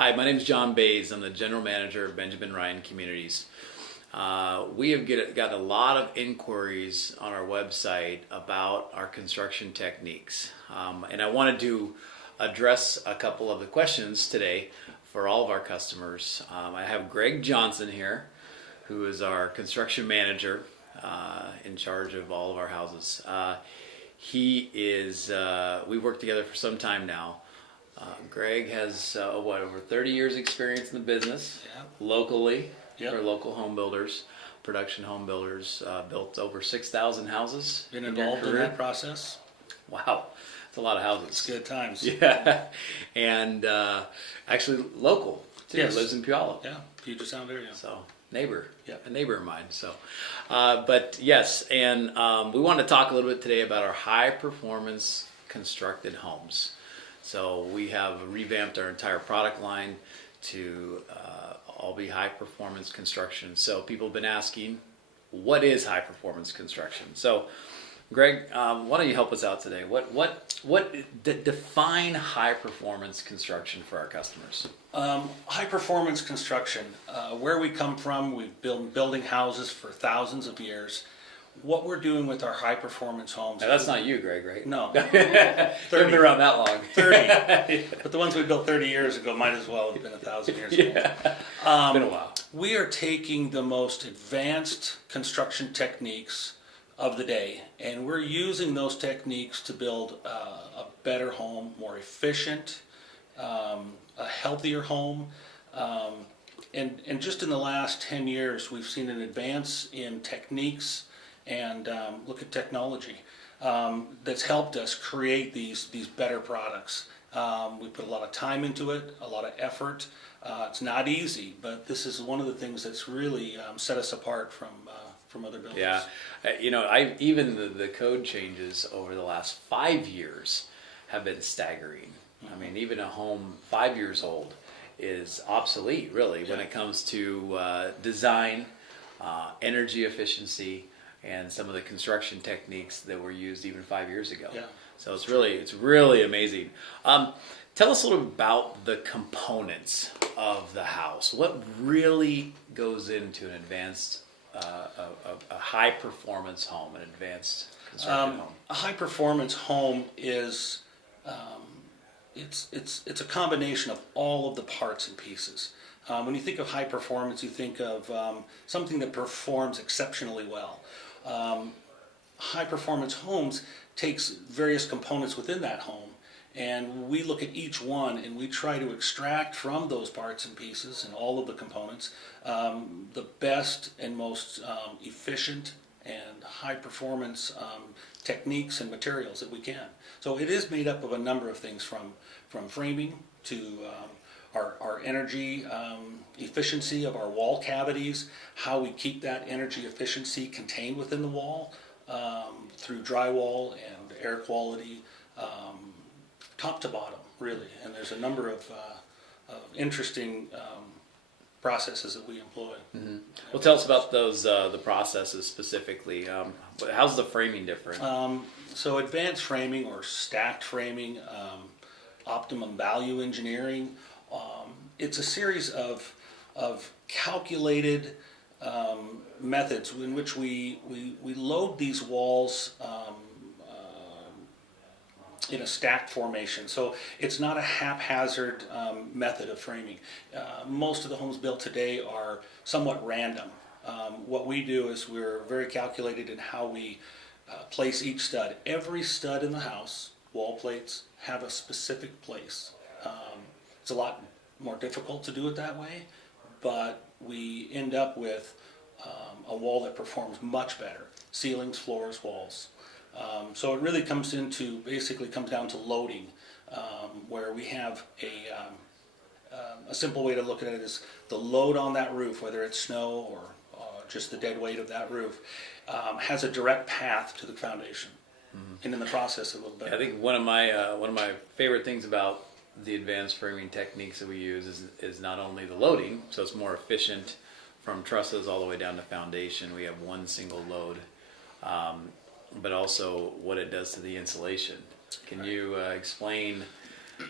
Hi, my name is John Bays. I'm the General Manager of Benjamin Ryan Communities. We have gotten a lot of inquiries on our website about our construction techniques. And I wanted to address a couple of the questions today for all of our customers. I have Greg Johnson here, who is our construction manager in charge of all of our houses. We've worked together for some time now. Greg has over 30 years experience in the business, locally, for local home builders, production home builders, built over 6,000 houses. Been involved in that process. Wow, that's a lot of houses. It's good times. Yeah, and actually local too. Yes. Lives in Puyallup. Yeah, Puget Sound area. So neighbor, Yeah. a neighbor of mine. So, but yes, and we want to talk a little bit today about our high performance constructed homes. So we have revamped our entire product line to all be high performance construction. So people have been asking, what is high performance construction? So Greg, why don't you help us out today? Define high performance construction for our customers? High performance construction. Where we come from, we've been building houses for thousands of years. What we're doing with our high performance homes. Now, that's not you, Greg, right? No. 30. Been around that long. 30. But the ones we built 30 years ago might as well have been 1,000 years ago. It's been a while. We are taking the most advanced construction techniques of the day, and we're using those techniques to build a better home, more efficient, a healthier home. And just in the last 10 years, we've seen an advance in techniques and look at technology that's helped us create these better products. We put a lot of time into it, a lot of effort. It's not easy, but this is one of the things that's really set us apart from other builders. Yeah, even the code changes over the last 5 years have been staggering. I mean, even a home 5 years old is obsolete, really, when it comes to design, energy efficiency, and some of the construction techniques that were used even 5 years ago. Yeah. So it's really amazing. Tell us a little bit about the components of the house. What really goes into an advanced, a high performance home, an advanced construction home? A high performance home is it's a combination of all of the parts and pieces. When you think of high performance, you think of something that performs exceptionally well. High performance homes takes various components within that home, and we look at each one and we try to extract from those parts and pieces and all of the components the best and most efficient and high performance techniques and materials that we can. So it is made up of a number of things, from framing to our energy efficiency of our wall cavities, how we keep that energy efficiency contained within the wall through drywall and air quality, top to bottom, really. And there's a number of interesting processes that we employ. Mm-hmm. Well, tell us about those the processes specifically. How's the framing different? So advanced framing or stacked framing, optimum value engineering. It's a series of calculated methods in which we load these walls in a stacked formation. So it's not a haphazard method of framing. Most of the homes built today are somewhat random. What we do is we're very calculated in how we place each stud. Every stud in the house, wall plates, have a specific place. It's a lot more difficult to do it that way, but we end up with a wall that performs much better. Ceilings, floors, walls. So it really comes down to loading, where we have a simple way to look at it is the load on that roof, whether it's snow or just the dead weight of that roof, has a direct path to the foundation. Mm-hmm. And in the process a little bit. I think one of my favorite things about the advanced framing techniques that we use is not only the loading, so it's more efficient from trusses all the way down to foundation. We have one single load, but also what it does to the insulation. Can you explain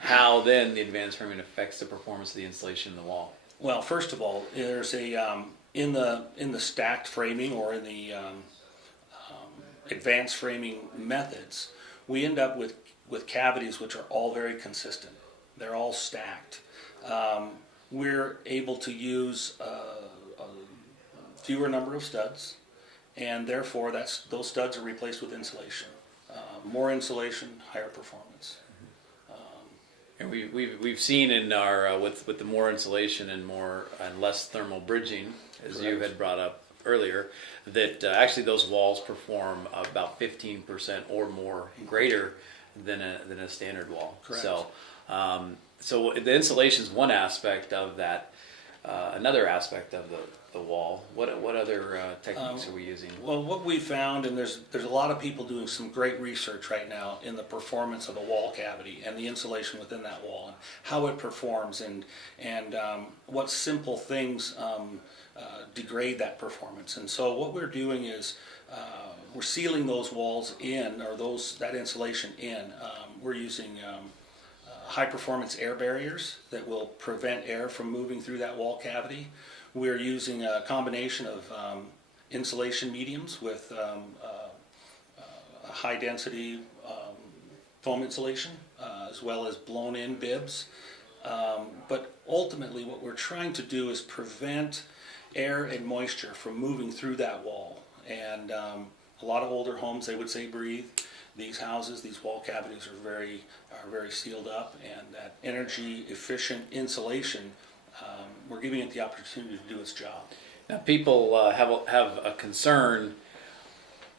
how then the advanced framing affects the performance of the insulation in the wall. Well, first of all, there's a in the stacked framing or in the advanced framing methods, we end up with cavities which are all very consistent. They're all stacked. We're able to use a fewer number of studs, and therefore those studs are replaced with insulation. More insulation, higher performance. And we've seen in our with the more insulation and less thermal bridging, as Correct. you had brought up earlier, that actually those walls perform about 15% or more greater than a standard wall. Correct. So the insulation is one aspect of that. Another aspect of the wall. What other techniques are we using? Well, what we found, and there's a lot of people doing some great research right now in the performance of a wall cavity and the insulation within that wall and how it performs and what simple things degrade that performance. And so what we're doing is we're sealing those walls in, or that insulation in. We're using high performance air barriers that will prevent air from moving through that wall cavity. We're using a combination of insulation mediums with high density foam insulation as well as blown in bibs. But ultimately what we're trying to do is prevent air and moisture from moving through that wall. And a lot of older homes, they would say breathe. These houses, these wall cavities are very sealed up, and that energy efficient insulation, we're giving it the opportunity to do its job. Now, people have a concern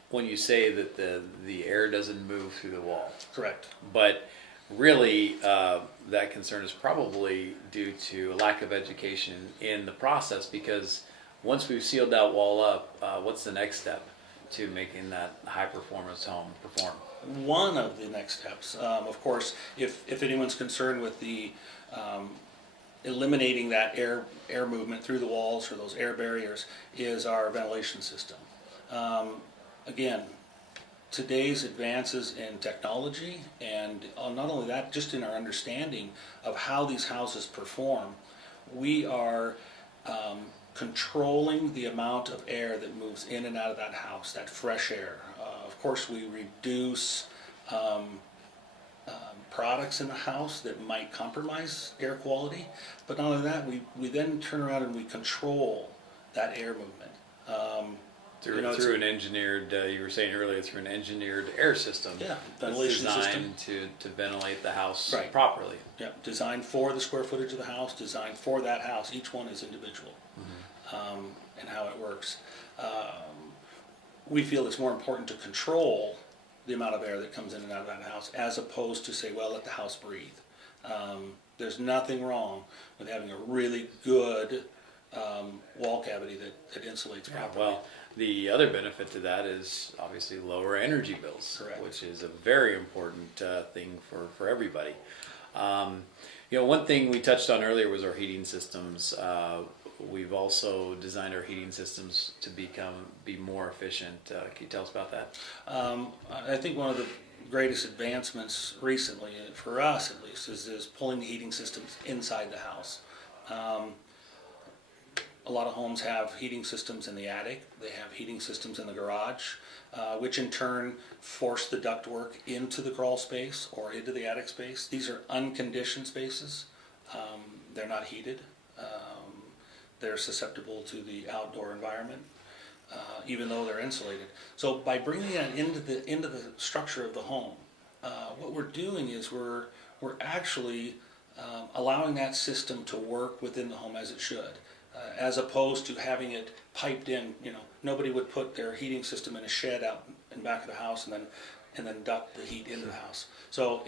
when you say that the air doesn't move through the wall. Correct. But really, that concern is probably due to a lack of education in the process, because once we've sealed that wall up, what's the next step to making that high performance home perform? One of the next steps, of course, if anyone's concerned with the eliminating that air movement through the walls or those air barriers, is our ventilation system. Again, today's advances in technology, and not only that, just in our understanding of how these houses perform, we are controlling the amount of air that moves in and out of that house, that fresh air. Of course, we reduce products in the house that might compromise air quality, but not only that, we then turn around and we control that air movement. Through an engineered, you were saying earlier, through an engineered air system. Yeah, that's ventilation designed to ventilate the house Right. properly. Yeah, designed for the square footage of the house, designed for that house. Each one is individual, and how it works. We feel it's more important to control the amount of air that comes in and out of that house, as opposed to say, well, let the house breathe. There's nothing wrong with having a really good wall cavity that insulates properly. Well, the other benefit to that is obviously lower energy bills, Correct. which is a very important thing for everybody. One thing we touched on earlier was our heating systems. We've also designed our heating systems to be more efficient. Can you tell us about that? I think one of the greatest advancements recently, for us at least, is pulling the heating systems inside the house. A lot of homes have heating systems in the attic. They have heating systems in the garage, which in turn force the ductwork into the crawl space or into the attic space. These are unconditioned spaces. They're not heated. They're susceptible to the outdoor environment, even though they're insulated. So by bringing that into the structure of the home, what we're doing is we're actually allowing that system to work within the home as it should, as opposed to having it piped in. Nobody would put their heating system in a shed out in back of the house and then duct the heat into the house. So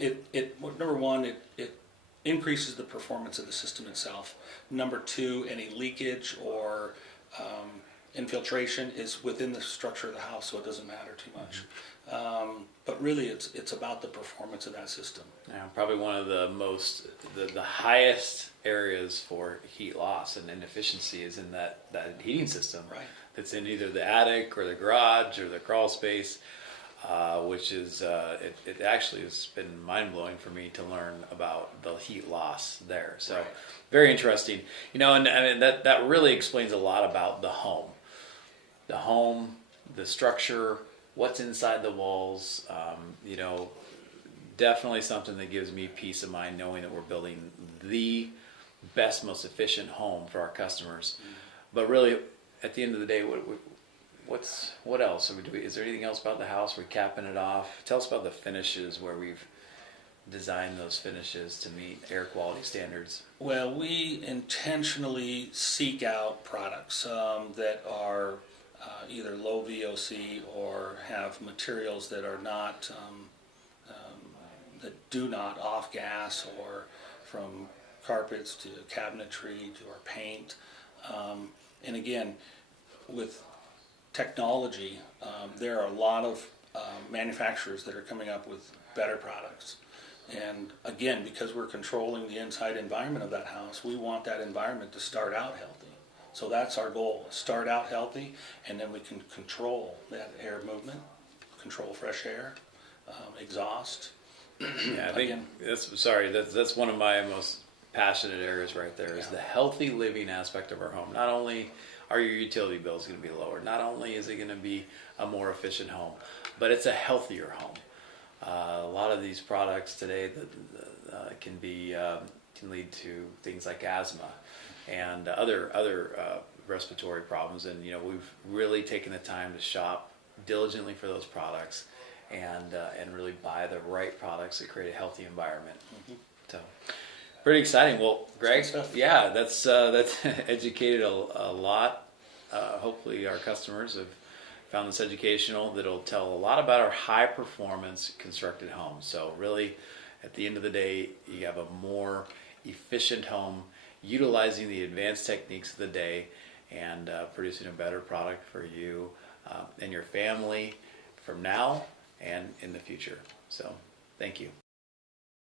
number one, it increases the performance of the system itself. Number two, any leakage or infiltration is within the structure of the house, so it doesn't matter too much. But really, it's about the performance of that system. Yeah, probably one of the highest areas for heat loss and inefficiency is in that heating system. Right. That's in either the attic or the garage or the crawl space. which is it actually has been mind blowing for me to learn about the heat loss there. So Right. very interesting, and I mean that really explains a lot about the home, the structure, what's inside the walls. Definitely something that gives me peace of mind knowing that we're building the best, most efficient home for our customers. But really, at the end of the day, what else? Is there anything else about the house? We're capping it off. Tell us about the finishes, where we've designed those finishes to meet air quality standards. Well, we intentionally seek out products that are either low VOC or have materials that are not that do not off gas, or from carpets to cabinetry to our paint. And again, with technology, there are a lot of manufacturers that are coming up with better products. And again, because we're controlling the inside environment of that house, we want that environment to start out healthy. So that's our goal: start out healthy, and then we can control that air movement, control fresh air, exhaust. Yeah, I think Again. that's one of my most passionate areas right there is the healthy living aspect of our home. Not only are your utility bills going to be lower, not only is it going to be a more efficient home, but it's a healthier home. A lot of these products today that can lead to things like asthma and other respiratory problems. And we've really taken the time to shop diligently for those products and really buy the right products that create a healthy environment. Mm-hmm. So pretty exciting. Well, Greg, Good stuff. yeah, that's educated a lot. Hopefully our customers have found this educational. That'll tell a lot about our high performance constructed homes. So really, at the end of the day, you have a more efficient home, utilizing the advanced techniques of the day, and producing a better product for you and your family from now and in the future. So thank you.